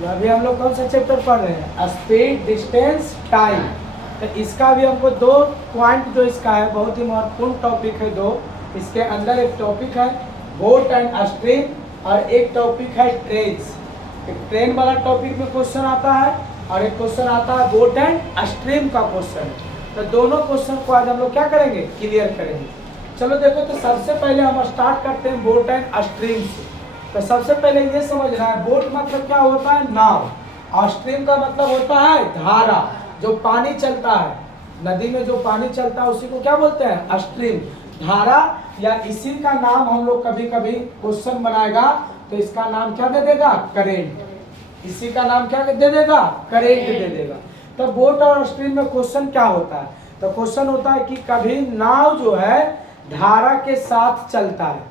तो अभी हम लोग कौन सा चैप्टर पढ़ रहे हैं? Speed, distance, time. तो इसका भी हमको दो पॉइंट जो इसका है बहुत ही महत्वपूर्ण टॉपिक है दो। इसके अंदर एक टॉपिक है बोट एंड स्ट्रीम और एक टॉपिक है ट्रेन्स। एक ट्रेन वाला टॉपिक में क्वेश्चन आता है और एक क्वेश्चन आता है बोट एंड स्ट्रीम का क्वेश्चन। तो दोनों क्वेश्चन को आज हम लोग क्या करेंगे? क्लियर करेंगे। चलो देखो, तो सबसे पहले हम स्टार्ट करते हैं बोट एंड स्ट्रीम से। तो सबसे पहले ये समझना है बोट मतलब क्या होता है? नाव। और स्ट्रीम का मतलब होता है धारा, जो पानी चलता है नदी में, जो पानी चलता है उसी को क्या बोलते हैं? स्ट्रीम, धारा। या इसी का नाम हम लोग कभी कभी क्वेश्चन बनाएगा तो इसका नाम क्या दे देगा? करेंट। इसी का नाम क्या दे देगा? करेंट दे देगा। तो बोट और स्ट्रीम में क्वेश्चन क्या होता है? तो क्वेश्चन होता है कि कभी नाव जो है धारा के साथ चलता है।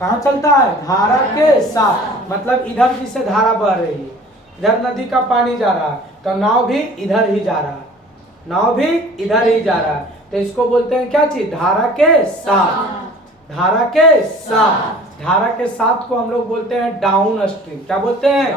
कहाँ चलता है? धारा के साथ। मतलब इधर जिसे धारा बह रही है, इधर नदी का पानी जा रहा है तो नाव भी इधर ही जा रहा है, नाव भी इधर ही जा रहा है। तो इसको बोलते हैं क्या चीज? धारा के साथ। धारा के साथ। धारा के साथ को हम लोग बोलते हैं डाउन स्ट्रीम। क्या बोलते हैं?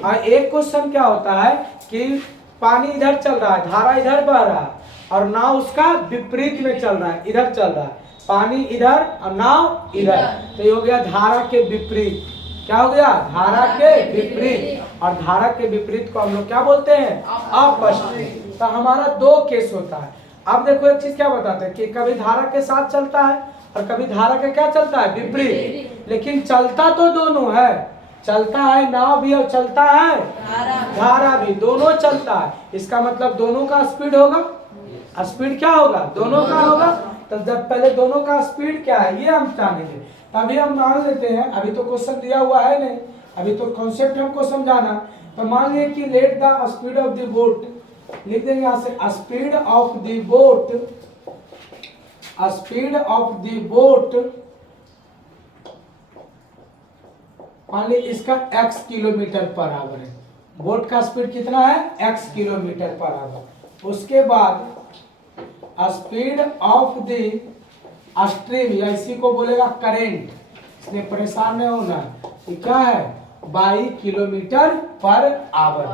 और एक क्वेश्चन क्या होता है कि पानी इधर चल रहा है, धारा इधर बह रहा है और नाव उसका विपरीत में चल रहा है, इधर चल रहा है, पानी इधर और नाव इधर। तो ये हो गया धारा के विपरीत। क्या हो गया? धारा के विपरीत। और धारा के विपरीत को हम लोग क्या बोलते हैं? अपस्ट्रीम। तो हमारा दो केस होता है। अब देखो एक चीज क्या बताते हैं कि कभी धारा के साथ चलता है और कभी धारा के क्या चलता है? विपरीत। लेकिन चलता तो दोनों है, चलता है नाव भी और चलता है धारा भी, दोनों चलता है। इसका मतलब दोनों का स्पीड होगा। स्पीड क्या होगा? दोनों का होगा। तो जब पहले दोनों का स्पीड क्या है ये हम जानेंगे। तभी हम मान लेते हैं, अभी तो क्वेश्चन दिया हुआ है नहीं, अभी तो कॉन्सेप्ट हमको समझाना। तो मान लिए कि let the speed of the boat, लिख देंगे यहाँ से speed of the boat, speed of the boat, मान ली इसका x किलोमीटर पर आवर है। बोट का स्पीड कितना है? x kilometre per hour. उसके बाद स्पीड ऑफ द स्ट्रीम, या इसी को बोलेगा करेंट, इसलिए परेशान नहीं होना। ये क्या है? 22 किलोमीटर पर आवर।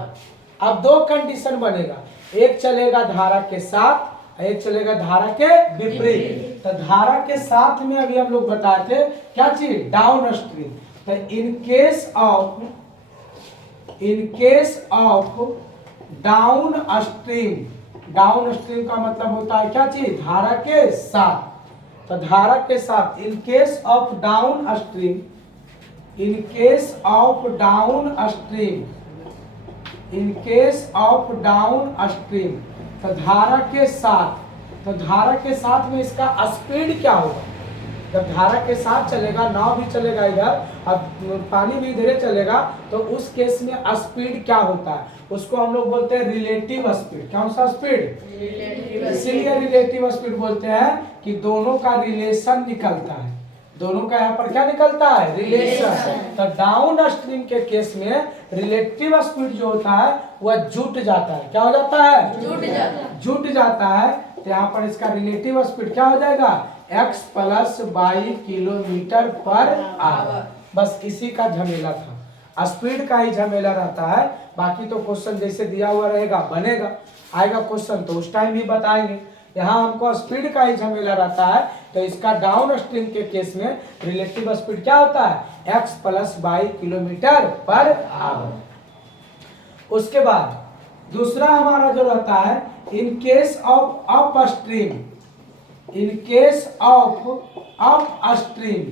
अब दो कंडीशन बनेगा, एक चलेगा धारा के साथ, एक चलेगा धारा के विपरीत। तो धारा के साथ में अभी हम लोग बताए थे क्या चीज? Down stream. तो in case of down stream, down stream का मतलब होता है क्या चीज? धारा के साथ। तो धारा के साथ इन case of down stream, in case of down stream, in case of down stream, तो धारा के साथ, तो धारा के साथ में इसका स्पीड क्या होगा? जब धारा के साथ चलेगा, नाव भी चलेगा इधर और पानी भी इधर चलेगा, तो उस केस में स्पीड क्या होता है? उसको हम लोग बोलते हैं रिलेटिव स्पीड। कौन सा स्पीड? इसीलिए रिलेटिव स्पीड बोलते हैं कि दोनों का रिलेशन निकलता है। दोनों का यहाँ पर क्या निकलता है? रिलेशन। तो डाउन स्ट्रीम के केस में रिलेटिव स्पीड जो होता है वह जुट जाता है। क्या हो जाता है? जुट जाता है। तो यहाँ पर इसका रिलेटिव स्पीड क्या हो जाएगा? x plus 22 kilometre per our. बस इसी का झमेला था, स्पीड का ही झमेला रहता है। बाकी तो क्वेश्चन जैसे दिया हुआ रहेगा बनेगा, आएगा क्वेश्चन तो उस टाइम भी बताएंगे। यहाँ हमको स्पीड का ही झमेला रहता है। तो इसका डाउन स्ट्रीम के केस में रिलेटिव स्पीड क्या होता है? x plus 22 kilometre per hour. उसके बाद दूसरा हमारा जो रहता है इन case of up stream, in case of up stream,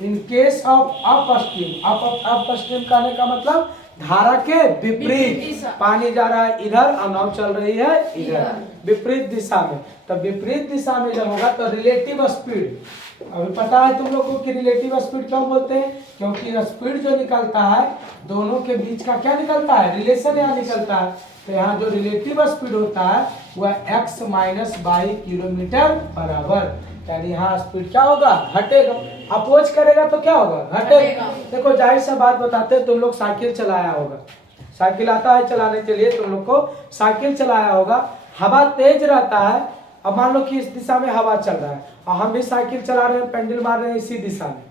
in case of up stream, up stream कहने का मतलब धारा के विपरीत, पानी जा रहा है इधर और नाव चल रही है इधर, विपरीत दिशा में। तो विपरीत दिशा में जब होगा तो रिलेटिव स्पीड, अभी पता है तुम लोगों को कि रिलेटिव स्पीड क्यों बोलते हैं? क्योंकि स्पीड जो निकलता है दोनों के बीच का क्या निकलता है? रिलेशन यहाँ निकलता है। तो यहाँ जो रिलेटिव स्पीड होता है वह x minus 22 kilometre per our. यानी यहाँ स्पीड क्या होगा? घटेगा। अपोज करेगा तो क्या होगा? घटेगा। देखो जाहिर सा बात बताते हैं, तुम लोग साइकिल चलाया होगा, साइकिल आता है चलाने के लिए, तुम लोग को साइकिल चलाया होगा, हवा तेज रहता है। अब मान लो कि इस दिशा में हवा चल रहा है और हम भी साइकिल चला रहे हैं, पेंडल मार रहे हैं इसी दिशा में,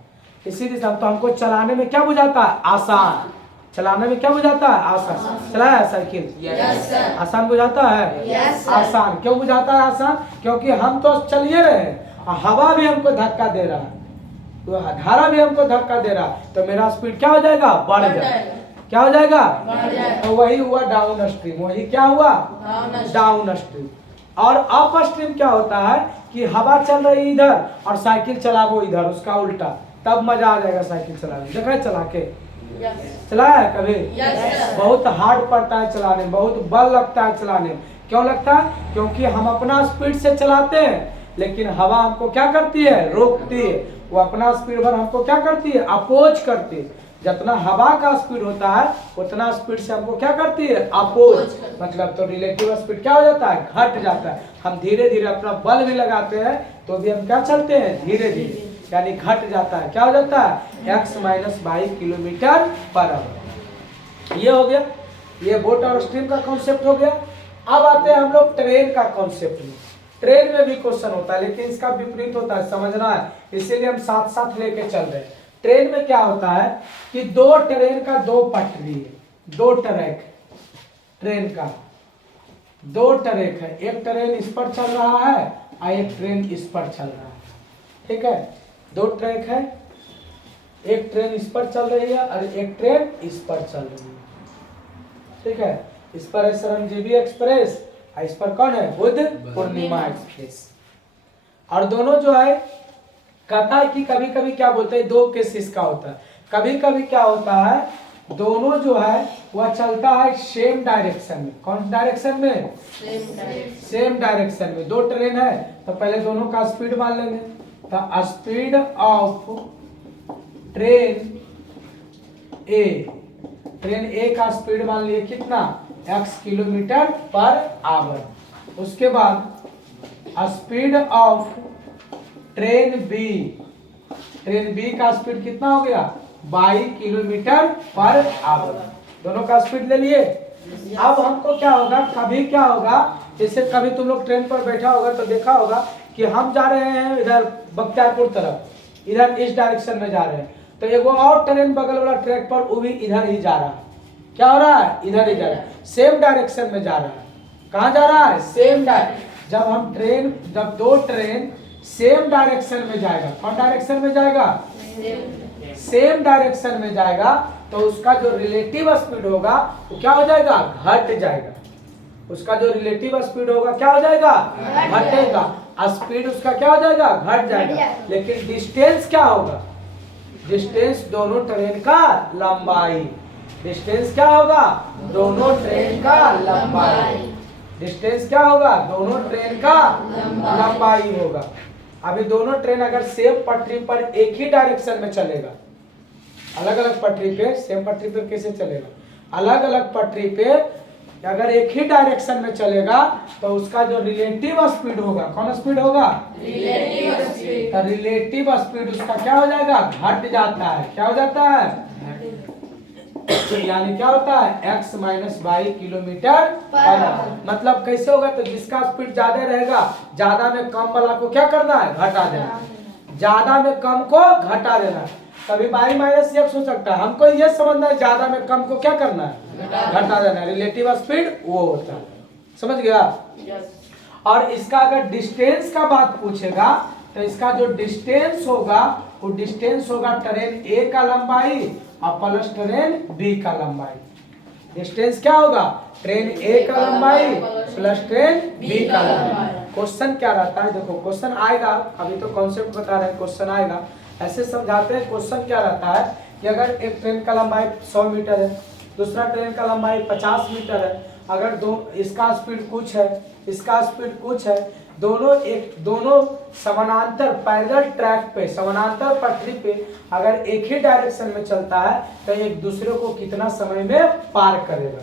तो हमको चलाने में क्या बुझाता है? आसान। चलाने में क्या बुझाता है? आसान। चलाया है साइकिल? Yes sir. आसान बुझाता है? Yes sir. आसान क्यों बुझाता है? आसान क्योंकि हम तो चलिए रहे हैं और हवा भी हमको धक्का दे रहा है, तो धारा भी हमको धक्का दे रहा है, तो मेरा स्पीड क्या हो जाएगा? बढ़ जाएगा। क्या हो जाएगा? बढ़ जाएगा। तो वही हुआ डाउन स्ट्रीम। वही क्या हुआ? Down stream. और अप स्ट्रीम क्या होता है कि हवा चल रही इधर और साइकिल चलावो इधर, उसका उल्टा, तब मजा आ जाएगा साइकिल चलाने। देखा है चला के? चलाया है कभी? बहुत हार्ड पड़ता है चलाने में, बहुत बल लगता है चलाने में। क्यों लगता है? क्योंकि हम अपना स्पीड से चलाते हैं, लेकिन हवा हमको क्या करती है? रोकती है। वो अपना स्पीड पर हमको क्या करती है? अपोज करती है। जितना हवा का स्पीड होता है उतना स्पीड से हमको क्या करती है? अपोज। मतलब तो रिलेटिव स्पीड क्या हो जाता है? घट जाता है। हम धीरे धीरे अपना बल भी लगाते हैं तो भी हम क्या चलते हैं? धीरे धीरे, यानी घट जाता है। क्या हो जाता है? x minus 22 kilometre per our. ये हो गया, ये बोट और स्ट्रीम का कॉन्सेप्ट हो गया। अब आते हैं हम लोग ट्रेन का कॉन्सेप्ट में। ट्रेन में भी क्वेश्चन होता है, लेकिन इसका विपरीत होता है, समझना है, इसीलिए हम साथ साथ लेके चल रहे हैं। ट्रेन में क्या होता है कि दो ट्रेन का दो पटरी है, दो ट्रैक, ट्रेन का दो ट्रैक है। एक ट्रेन इस पर चल रहा है और एक ट्रेन इस पर चल रहा है। ठीक है, दो ट्रैक है, एक ट्रेन इस पर चल रही है और एक ट्रेन इस पर चल रही है। ठीक है, इस पर है श्रमजीवी एक्सप्रेस और इस पर कौन है? बुद्ध पूर्णिमा एक्सप्रेस। और दोनों जो है कहता है कि कभी कभी क्या बोलते हैं, दो केसेस का होता है। कभी कभी क्या होता है, दोनों जो है वह चलता है सेम डायरेक्शन में। कौन डायरेक्शन में? सेम डायरेक्शन में। दो ट्रेन है तो पहले दोनों का स्पीड मान लेंगे। तो speed of train A, train A का स्पीड मान लिए कितना? x kilometre per hour. उसके बाद speed of train B, train B का स्पीड कितना हो गया? 22 किलोमीटर पर आवर। दोनों का स्पीड ले लिए। अब हमको क्या होगा, कभी क्या होगा, जैसे कभी तुम लोग ट्रेन पर बैठा होगा तो देखा होगा कि हम जा रहे हैं इधर बख्तियारपुर तरफ, इधर इस डायरेक्शन में जा रहे हैं, तो एक और ट्रेन बगल वाला ट्रैक पर वो भी इधर ही जा रहा है। क्या हो रहा है? इधर ही जा रहा है, सेम डायरेक्शन में जा रहा है। कहाँ जा रहा है? Same direction. जब हम ट्रेन, जब दो ट्रेन सेम डायरेक्शन में जाएगा, कौन डायरेक्शन में जाएगा? सेम डायरेक्शन में जाएगा, तो उसका जो रिलेटिव स्पीड होगा वो क्या हो जाएगा? घट जाएगा। उसका जो रिलेटिव स्पीड होगा क्या हो जाएगा? घटेगा। स्पीड उसका क्या हो जाएगा? घट जाएगा। लेकिन डिस्टेंस क्या होगा? डिस्टेंस दोनों ट्रेन का लंबाई। डिस्टेंस क्या होगा? दोनों ट्रेन का लंबाई। डिस्टेंस क्या होगा? दोनों ट्रेन का लंबाई होगा। अभी दोनों ट्रेन अगर सेम पटरी पर एक ही डायरेक्शन में चलेगा, अलग अलग पटरी पे, सेम पटरी पे कैसे चलेगा? अलग अलग पटरी पे अगर एक ही डायरेक्शन में चलेगा तो उसका जो रिलेटिव स्पीड होगा, कौन स्पीड होगा? Relative speed. तो रिलेटिव स्पीड उसका क्या हो जाएगा? घट जाता है। क्या हो जाता है? यानी क्या होता है? x minus 22 kilometre per our. मतलब कैसे होगा? तो जिसका स्पीड ज्यादा रहेगा, ज्यादा में कम वाला को क्या करना है? घटा देना। ज्यादा में कम को घटा देना। कभी y माइनस x हो सकता है, हमको ये समझना है ज्यादा में कम को क्या करना है? घटा देना। रिलेटिव स्पीड वो होता है। समझ गया? और इसका अगर डिस्टेंस का बात पूछेगा तो इसका जो डिस्टेंस होगा वो डिस्टेंस होगा ट्रेन ए का लंबाई और प्लस ट्रेन बी का लंबाई। डिस्टेंस क्या होगा? ट्रेन ए का लंबाई प्लस ट्रेन बी का लंबाई। क्वेश्चन क्या रहता है? देखो क्वेश्चन आएगा, अभी तो कॉन्सेप्ट बता रहे हैं, क्वेश्चन आएगा। ऐसे समझाते हैं। क्वेश्चन क्या रहता है कि अगर एक ट्रेन का लंबाई 100 मीटर है, दूसरा ट्रेन का लंबाई 50 मीटर है, अगर दो इसका स्पीड कुछ है, इसका स्पीड कुछ है, दोनों समानांतर पैरेलल ट्रैक पे, समानांतर पटरी पे अगर एक ही डायरेक्शन में चलता है तो एक दूसरे को कितना समय में पार करेगा?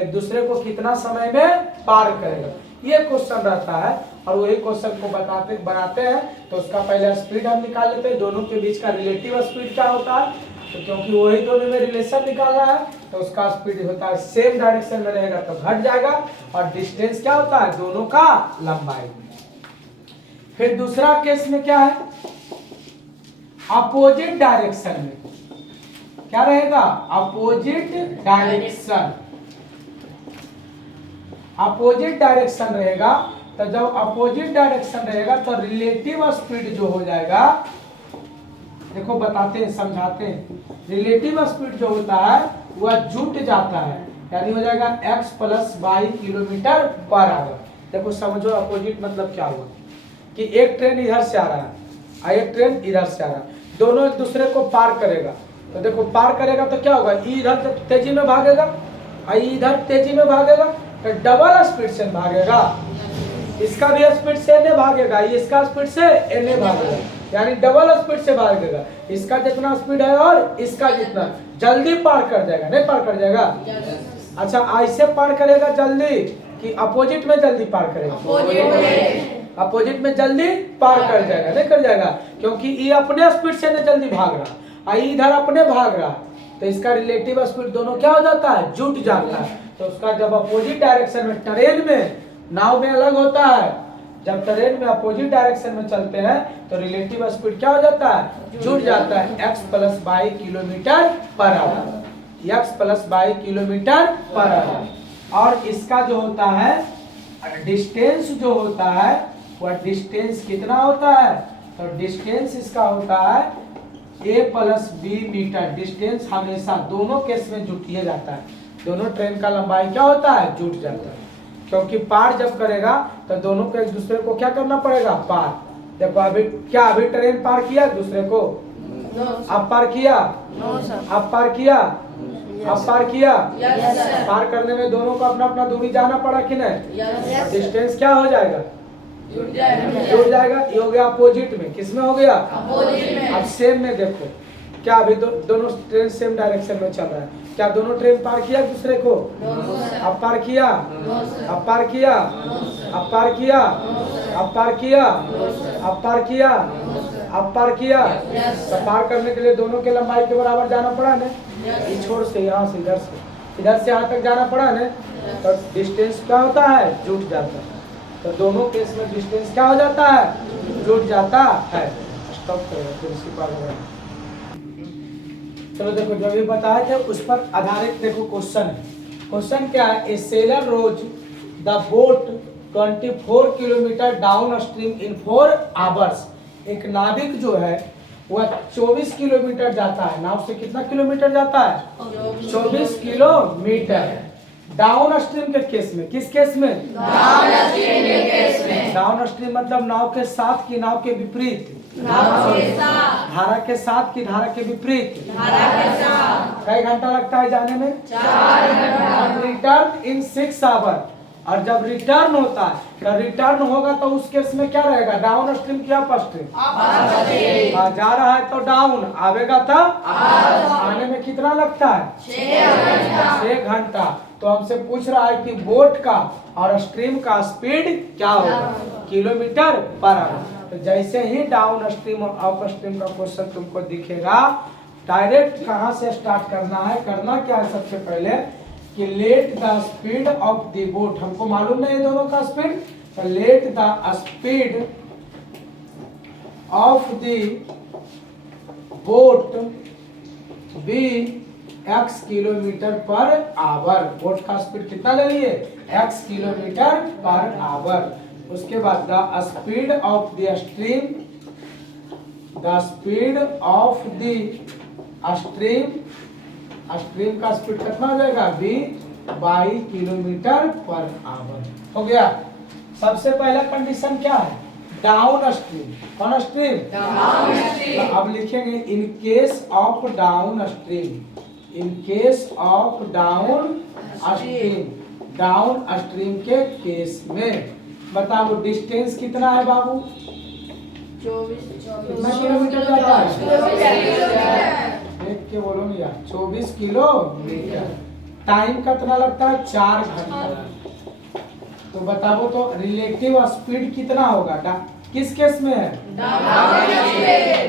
एक दूसरे को कितना समय में पार करेगा? ये क्वेश्चन रहता है। और वही क्वेश्चन को बनाते हैं तो उसका पहले स्पीड हम निकाल लेते हैं, दोनों के बीच का रिलेटिव स्पीड क्या होता है। तो क्योंकि वही दोनों में रिलेशन निकालना है तो उसका स्पीड होता है सेम डायरेक्शन में रहेगा तो घट जाएगा। और डिस्टेंस क्या होता है? दोनों का लंबाई। फिर दूसरा केस में क्या है? अपोजिट डायरेक्शन में क्या रहेगा, अपोजिट डायरेक्शन, अपोजिट डायरेक्शन रहेगा। तो जब अपोजिट डायरेक्शन रहेगा तो रिलेटिव स्पीड जो हो जाएगा, देखो बताते हैं समझाते हैं, रिलेटिव स्पीड जो होता है वह जुट जाता है, यानी हो जाएगा x plus y kilometre per hour. देखो समझो अपोजिट मतलब क्या हुआ, कि एक ट्रेन इधर से आ रहा है और एक ट्रेन इधर से आ रहा है, दोनों एक दूसरे को पार करेगा। तो देखो पार करेगा तो क्या होगा, इधर तेजी में भागेगा और इधर तेजी में भागेगा, तो डबल स्पीड से भागेगा। इसका भी स्पीड से एने भागेगा, इसका स्पीड से एने भागेगा, यानी डबल स्पीड से भागेगा। इसका जितना स्पीड है और इसका जितना, जल्दी पार कर जाएगा, नहीं पार कर जाएगा। अच्छा ऐसे पार करेगा जल्दी कि अपोजिट में जल्दी पार करेगा, अपोजिट में जल्दी पार कर जाएगा, नहीं कर जाएगा, क्योंकि ये अपने स्पीड से नहीं जल्दी भाग रहा और इधर अपने भाग रहा, तो इसका रिलेटिव स्पीड दोनों क्या हो जाता है, जुट जाता है। तो उसका जब अपोजिट डायरेक्शन में, ट्रेन में, नाव में अलग होता है, जब ट्रेन में अपोजिट डायरेक्शन में चलते हैं तो रिलेटिव स्पीड क्या हो जाता है, जुट जाता है, x plus y kilometre per hour, x plus y kilometre per hour. और इसका जो होता है डिस्टेंस जो होता है वह डिस्टेंस कितना होता है, तो डिस्टेंस इसका होता है a plus b metre. Distance हमेशा दोनों केस में जुटिए जाता है, दोनों ट्रेन का लंबाई क्या होता है, जुट जाता है, क्योंकि पार जब करेगा तो दोनों को एक दूसरे को क्या करना पड़ेगा, पार। देखो अभी क्या, अभी ट्रेन पार किया दूसरे को, अब पार किया, अब पार किया, अब पार किया, पार करने में दोनों को अपना अपना दूरी जाना पड़ा कि नहीं, डिस्टेंस क्या हो जाएगा, जुड़ जाएगा। ये हो गया अपोजिट में, किसमें हो गया, अपोजिट में। अब सेम में देखो क्या, अभी दोनों ट्रेन सेम डायरेक्शन में चल रहा है, क्या दोनों ट्रेन पार किया दूसरे को, अब पार किया, अब पार किया, अब पार किया, अब पार किया, अब पार किया, अब पार किया। तो पार करने के लिए दोनों के लंबाई के बराबर जाना पड़ा ना, इस छोर से यहाँ से इधर से यहाँ तक जाना पड़ा ना, तो डिस्टेंस क्या होता है, जुट जाता है। तो दोनों केस में डिस्टेंस क्या हो जाता है, जुट जाता है। स्टॉप करेगा फिर इसके बाद। चलो देखो जो भी बताए थे उस पर आधारित देखो क्वेश्चन है। क्वेश्चन क्या है, a sailor rows the boat 24 kilometre down stream in 4 hours. एक नाविक जो है वह 24 किलोमीटर जाता है, नाव से कितना किलोमीटर जाता है, 24 किलोमीटर डाउन स्ट्रीम के केस में। किस केस में, डाउन स्ट्रीम के केस में। डाउन स्ट्रीम मतलब नाव के साथ की नाव के विपरीत, धारा के साथ की धारा के विपरीत, कई घंटा लगता है जाने में, 4 घंटा। Return in 6 hour. और जब रिटर्न होता है, तो रिटर्न होगा तो उस केस में क्या रहेगा, डाउन स्ट्रीम क्या अप स्ट्रीम, जा रहा है तो डाउन, आवेगा तब आने में कितना लगता है, 6 घंटा। तो हमसे पूछ रहा है कि बोट का और स्ट्रीम का स्पीड क्या होगा, किलोमीटर पर आवर। तो जैसे ही डाउन स्ट्रीम और अप स्ट्रीम का क्वेश्चन तुमको दिखेगा, डायरेक्ट कहाँ से स्टार्ट करना है, करना क्या है सबसे पहले कि let the speed of the boat. हमको मालूम नहीं है दोनों का स्पीड, तो let the speed of the boat be x kilometre per hour. Boat का स्पीड कितना ले लिए, x किलोमीटर पर आवर। उसके बाद the speed of the stream, the speed of the stream, stream का स्पीड कितना हो जाएगा, v by kilometre per hour. हो गया। सबसे पहला कंडीशन क्या है, डाउन स्ट्रीम। कौन स्ट्रीम, डाउन स्ट्रीम। अब लिखेंगे इन case of down stream, in case of down stream, down stream के केस में। बताओ डिस्टेंस कितना है बाबू, 24 कितना किलोमीटर जाता है, देख के बोलो ना यार, 24 किलोमीटर। टाइम कितना लगता है, 4 घंटा। तो बताओ तो रिलेटिव स्पीड कितना होगा, किस केस में है,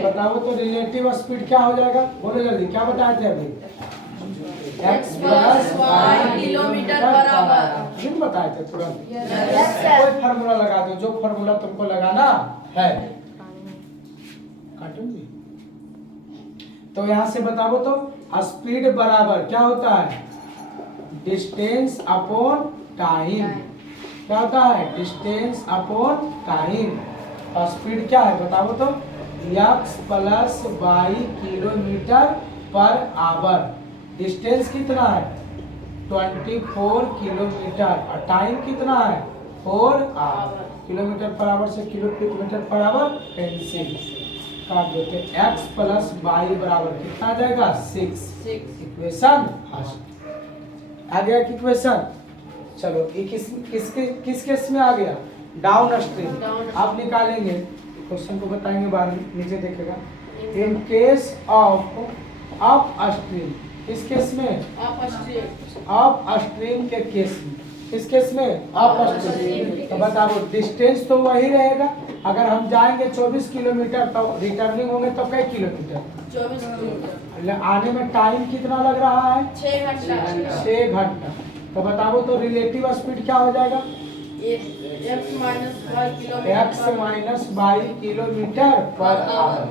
बताओ तो रिलेटिव स्पीड क्या हो जाएगा, बोलो जल्दी, क्या बताए थे अभी, x plus y kilometre per hour. जिन बताए थे तुरंत, कोई फार्मूला लगा दो, जो फार्मूला तुमको लगाना है। तो यहाँ से बताओ तो स्पीड बराबर क्या होता है, डिस्टेंस अपॉन टाइम। क्या होता है, डिस्टेंस अपॉन टाइम। और स्पीड क्या है बताओ तो, x plus y kilometre per hour. Distance कितना है, 24 किलोमीटर, और टाइम कितना है, 4 आवर। किलोमीटर पर आवर से किलोमीटर पर आवर कैंसिल, काट देते। x प्लस वाई बराबर कितना आ जाएगा, 6। इक्वेशन फर्स्ट आ गया इक्वेशन। चलो ये किस केस में आ गया, डाउन स्ट्रीम। आप निकालेंगे क्वेश्चन को बताएंगे बाद में, नीचे देखेगा। इन केस ऑफ अप स्ट्रीम, किस केस में, अप स्ट्रीम के केस में। किस केस में, अप स्ट्रीम। तो बताओ डिस्टेंस तो वही रहेगा, अगर हम जाएंगे 24 किलोमीटर तो रिटर्निंग होंगे तो कई किलोमीटर, 24 किलोमीटर। आने में टाइम कितना लग रहा है, 6 घंटा। 6 घंटा। तो बताओ तो रिलेटिव स्पीड क्या हो जाएगा, x minus y kilometre per hour.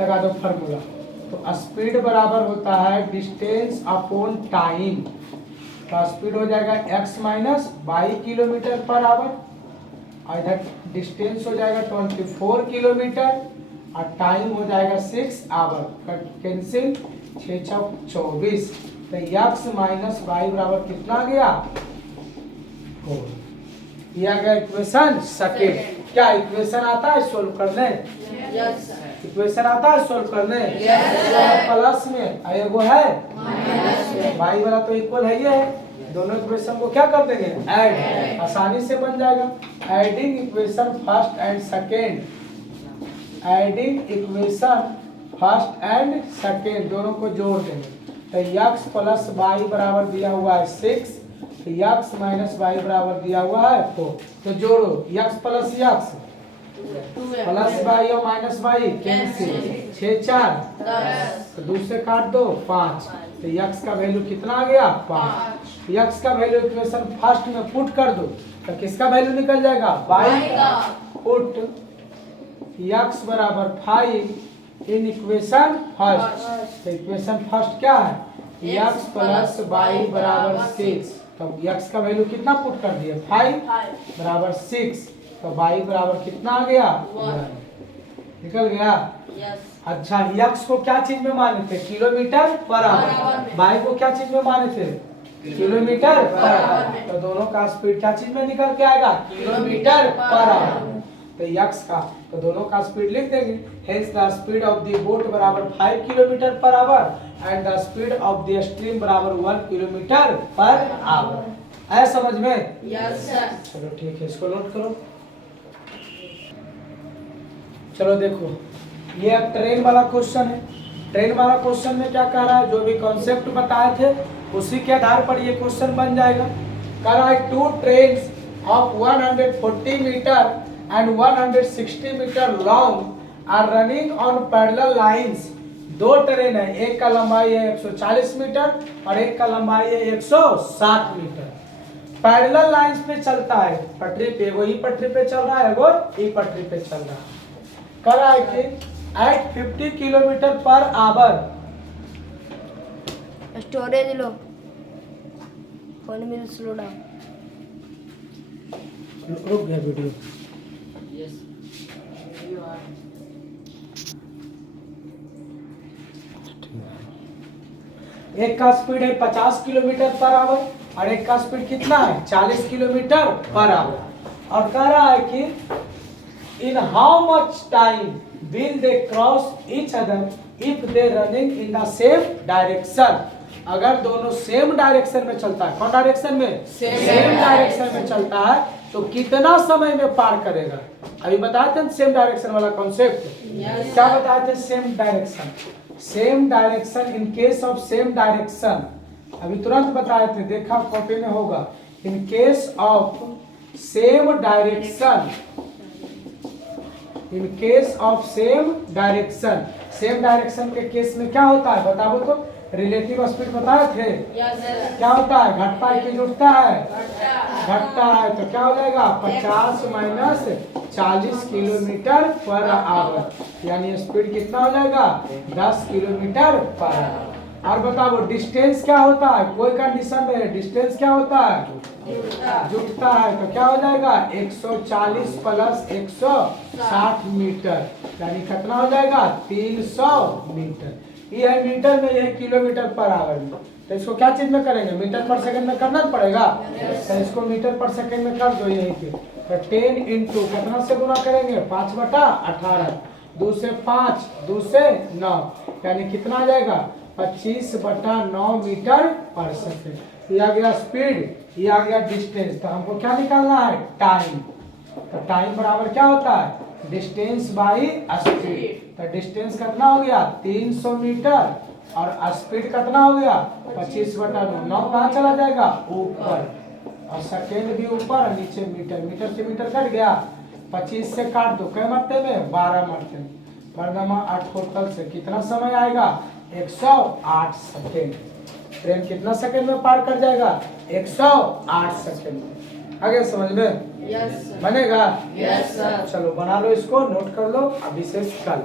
लगा दो फार्मूला। तो स्पीड बराबर होता है डिस्टेंस अपॉन टाइम। तो स्पीड हो जाएगा x minus y kilometre per hour, और इधर डिस्टेंस हो जाएगा 24 किलोमीटर, और टाइम हो जाएगा 6 आवर। कैंसिल, 6 चौक 24। तो x माइनस वाई बराबर कितना आ गया, 4। यह आ गया इक्वेशन सेकेंड। क्या इक्वेशन आता है सोल्व करने, यस इक्वेशन आता है सोल्व करने, प्लस में और एगो है माइनस में। वाई वाला तो इक्वल है, ये है। दोनों इक्वेशन को क्या कर देंगे, ऐड, आसानी से बन जाएगा। Adding equation first and second, adding equation first and second दोनों को जोड़ देंगे। तो x प्लस वाई बराबर दिया हुआ है 6, x माइनस वाई बराबर दिया हुआ है 4। तो जोड़ो x plus x plus y और माइनस वाई कैंसिल, 6 4 10। तो दूसरे काट दो 5। तो x का वैल्यू कितना आ गया, 5। x का वैल्यू इक्वेशन फर्स्ट में पुट कर दो, तो किसका वैल्यू निकल जाएगा, y का। पुट x बराबर 5 इन इक्वेशन फर्स्ट। तो इक्वेशन फर्स्ट क्या है, x प्लस वाई बराबर 6। तो x का वैल्यू कितना पुट कर दिया, 5 बराबर 6। तो y बराबर कितना आ गया, 1 निकल गया। यस अच्छा x को क्या चीज में माने थे, किलोमीटर पर आवर। y को क्या चीज में माने थे, किलोमीटर पर आवर। तो दोनों का स्पीड क्या चीज में निकल के आएगा, किलोमीटर पर आवर। तो x का, तो दोनों का स्पीड लिख देंगे। Hence the speed of the boat बराबर 5 kilometre per our and the speed of the stream बराबर 1 किलोमीटर पर आवर। आया समझ में, यस सर। चलो ठीक है, इसको नोट करो। चलो देखो, ये अब ट्रेन वाला क्वेश्चन है। ट्रेन वाला क्वेश्चन में क्या कह रहा है, जो भी कॉन्सेप्ट बताए थे उसी के आधार पर ये क्वेश्चन बन जाएगा। कह रहा है 2 trains of 140 metre and 160 metre long are running on parallel lines. 2 train है, एक का लंबाई है 140 मीटर और एक का लंबाई है 160 मीटर। पैरेलल लाइंस पे चलता है, पटरी पे, वो ही पटरी पे चल रहा है, वो ही पटरी पे चल रहा है। कह रहा है कि at 50 kilometre per hour, storage low, phone में स्लो डाउन। रुक गया वीडियो। यस एक का स्पीड है 50 किलोमीटर पर आवर और एक का स्पीड कितना है, 40 किलोमीटर पर आवर। और कह रहा है कि in how much time will they cross each other if they running in the same direction. अगर दोनों सेम डायरेक्शन में चलता है, कौन डायरेक्शन में, सेम डायरेक्शन में चलता है, तो कितना समय में पार करेगा। अभी बताए थे सेम डायरेक्शन वाला कॉन्सेप्ट, क्या बताए थे, same direction. Same direction, in case of same direction, अभी तुरंत बताए थे, देखा कॉपी में होगा। इन case of same direction, in case of same direction, same direction के केस में क्या होता है बताओ तो, रिलेटिव स्पीड बताए थे, क्या होता है, घटता है कि जुटता है, घटता है। तो क्या हो जाएगा, 50 माइनस 40 किलोमीटर पर आवर, यानी स्पीड कितना हो जाएगा 10 किलोमीटर पर आवर। और बताओ डिस्टेंस क्या होता है, कोई कंडीशन में डिस्टेंस क्या होता है जुड़ता है, तो क्या हो जाएगा 140 प्लस 160 मीटर, यानी कितना हो जाएगा 300 मीटर। ये है मीटर में, ये है किलोमीटर पर आवर में। तो इसको क्या चीज में करेंगे, मीटर पर सेकंड में करना पड़ेगा। तो इसको मीटर पर सेकंड में कर दो यहीं पे। तो 10 इंटू कितना से गुना करेंगे 5/18, 2 से 5, 2 से 9, यानी कितना आ जाएगा 25/9 मीटर पर सेकंड। ये आ गया स्पीड, ये आ गया डिस्टेंस। तो हमको क्या निकालना है टाइम। तो टाइम बराबर क्या होता है डिस्टेंस बाई स्पीड। तो डिस्टेंस कितना हो गया 300 मीटर और स्पीड कितना हो गया 25/9। 9 कहाँ चला जाएगा ऊपर, और सेकेंड भी ऊपर और नीचे मीटर, मीटर से मीटर कट गया, 25 से काट दो, कै मरते में 12 मरते में, 8 टोटल से कितना समय आएगा 108 सेकेंड। ट्रेन कितना सेकंड में पार कर जाएगा 108 सेकंड में। आगे समझ में यस सर। बनेगा। Yes sir. चलो बना लो, इसको नोट कर लो, अभी से कल